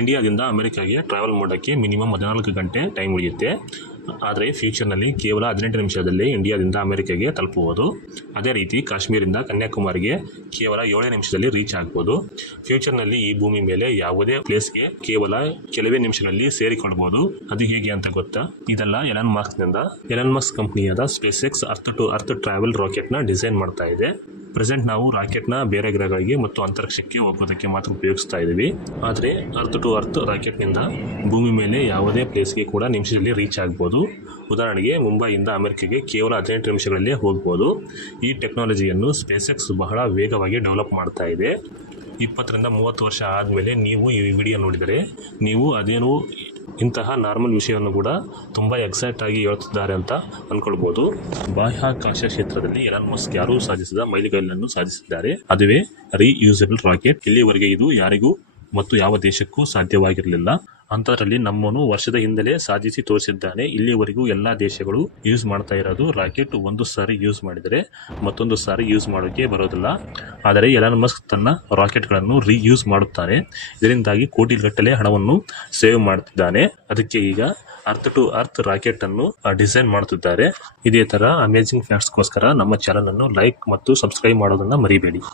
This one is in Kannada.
ಇಂಡಿಯಾದಿಂದ ಅಮೆರಿಕಾಗೆ ಟ್ರಾವೆಲ್ ಮಾಡೋಕ್ಕೆ ಮಿನಿಮಮ್ 14 ಗಂಟೆ ಟೈಮ್ ಉಳಿಯುತ್ತೆ. ಆದರೆ ಫ್ಯೂಚರ್ನಲ್ಲಿ ಕೇವಲ 18 ನಿಮಿಷದಲ್ಲಿ ಇಂಡಿಯಾದಿಂದ ಅಮೆರಿಕಾಗೆ ತಲುಪಬಹುದು. ಅದೇ ರೀತಿ ಕಾಶ್ಮೀರಿಂದ ಕನ್ಯಾಕುಮಾರಿಗೆ ಕೇವಲ 7 ನಿಮಿಷದಲ್ಲಿ ರೀಚ್ ಆಗ್ಬೋದು. ಫ್ಯೂಚರ್ನಲ್ಲಿ ಈ ಭೂಮಿ ಮೇಲೆ ಯಾವುದೇ ಪ್ಲೇಸ್ಗೆ ಕೇವಲ ಕೆಲವೇ ನಿಮಿಷಗಳಲ್ಲಿ ಸೇರಿಕೊಳ್ಬಹುದು. ಅದು ಹೇಗೆ ಅಂತ ಗೊತ್ತಾ? ಇದೆಲ್ಲ ಎಲನ್ ಮಸ್ಕ್ ಕಂಪನಿಯಾದ SpaceX earth to earth travel ರಾಕೆಟ್ನ ಡಿಸೈನ್ ಮಾಡ್ತಾ ಇದೆ. ಪ್ರೆಸೆಂಟ್ ನಾವು ರಾಕೆಟ್ನ ಬೇರೆ ಗ್ರಹಗಳಿಗೆ ಮತ್ತು ಅಂತರಿಕ್ಷಕ್ಕೆ ಹೋಗೋದಕ್ಕೆ ಮಾತ್ರ ಉಪಯೋಗಿಸ್ತಾ ಇದ್ದೀವಿ. ಆದರೆ ಅರ್ತ್ ಟು ಅರ್ತ್ ರಾಕೆಟ್ನಿಂದ ಭೂಮಿ ಮೇಲೆ ಯಾವುದೇ ಪ್ಲೇಸ್ಗೆ ಕೂಡ ನಿಮಿಷದಲ್ಲಿ ರೀಚ್ ಆಗ್ಬೋದು. ಉದಾಹರಣೆಗೆ ಮುಂಬೈಯಿಂದ ಅಮೆರಿಕೆಗೆ ಕೇವಲ 18 ನಿಮಿಷಗಳಲ್ಲೇ ಹೋಗ್ಬೋದು. ಈ ಟೆಕ್ನಾಲಜಿಯನ್ನು ಸ್ಪೇಸ್ ಎಕ್ಸ್ ಬಹಳ ವೇಗವಾಗಿ ಡೆವಲಪ್ ಮಾಡ್ತಾ ಇದೆ. 20 ರಿಂದ 30 ವರ್ಷ ಆದಮೇಲೆ ನೀವು ಈ ವಿಡಿಯೋ ನೋಡಿದರೆ ನೀವು ಅದೇನು ಇಂತಹ ನಾರ್ಮಲ್ ವಿಷಯವನ್ನು ಕೂಡ ತುಂಬ ಎಕ್ಸೈಟ್ ಆಗಿ ಹೇಳ್ತಿದ್ದಾರೆ ಅಂತ ಅಂದ್ಕೊಳ್ಬೋದು. ಬಾಹ್ಯಾಕಾಶ ಕ್ಷೇತ್ರದಲ್ಲಿ ಎಲನ್ ಮಸ್ಕ್ ಯಾರೂ ಸಾಧಿಸಿದ ಮೈಲಿಗಲ್ಲನ್ನು ಸಾಧಿಸಿದ್ದಾರೆ. ಅದುವೇ ರೀಯೂಸಬಲ್ ರಾಕೆಟ್. ಇಲ್ಲಿವರೆಗೆ ಇದು ಯಾರಿಗೂ ಮತ್ತು ಯಾವ ದೇಶಕ್ಕೂ ಸಾಧ್ಯವಾಗಿರಲಿಲ್ಲ. ಅಂಥದ್ರಲ್ಲಿ ನಮ್ಮನು ವರ್ಷದ ಹಿಂದಲೇ ಸಾಧಿಸಿ ತೋರಿಸಿದ್ದಾನೆ. ಇಲ್ಲಿವರೆಗೂ ಎಲ್ಲ ದೇಶಗಳು ಯೂಸ್ ಮಾಡ್ತಾ ಇರೋದು ರಾಕೆಟ್ ಒಂದು ಸಾರಿ ಯೂಸ್ ಮಾಡಿದರೆ ಮತ್ತೊಂದು ಸಾರಿ ಯೂಸ್ ಮಾಡೋಕ್ಕೆ ಬರೋದಿಲ್ಲ. ಆದರೆ ಎಲನ್ ಮಸ್ಕ್ ತನ್ನ ರಾಕೆಟ್ಗಳನ್ನು ರೀಯೂಸ್ ಮಾಡುತ್ತಾರೆ. ಇದರಿಂದಾಗಿ ಕೋಟಿಗಟ್ಟಲೆ ಹಣವನ್ನು ಸೇವ್ ಮಾಡ್ತಿದ್ದಾನೆ. ಅದಕ್ಕೆ ಈಗ ಅರ್ತ್ ಟು ಅರ್ತ್ ರಾಕೆಟ್ ಅನ್ನು ಡಿಸೈನ್ ಮಾಡುತ್ತಿದ್ದಾರೆ. ಇದೇ ತರ ಅಮೇಜಿಂಗ್ ಫ್ಯಾಕ್ಟ್ಸ್ಗೋಸ್ಕರ ನಮ್ಮ ಚಾನಲ್ ಅನ್ನು ಲೈಕ್ ಮತ್ತು ಸಬ್ಸ್ಕ್ರೈಬ್ ಮಾಡೋದನ್ನ ಮರಿಬೇಡಿ.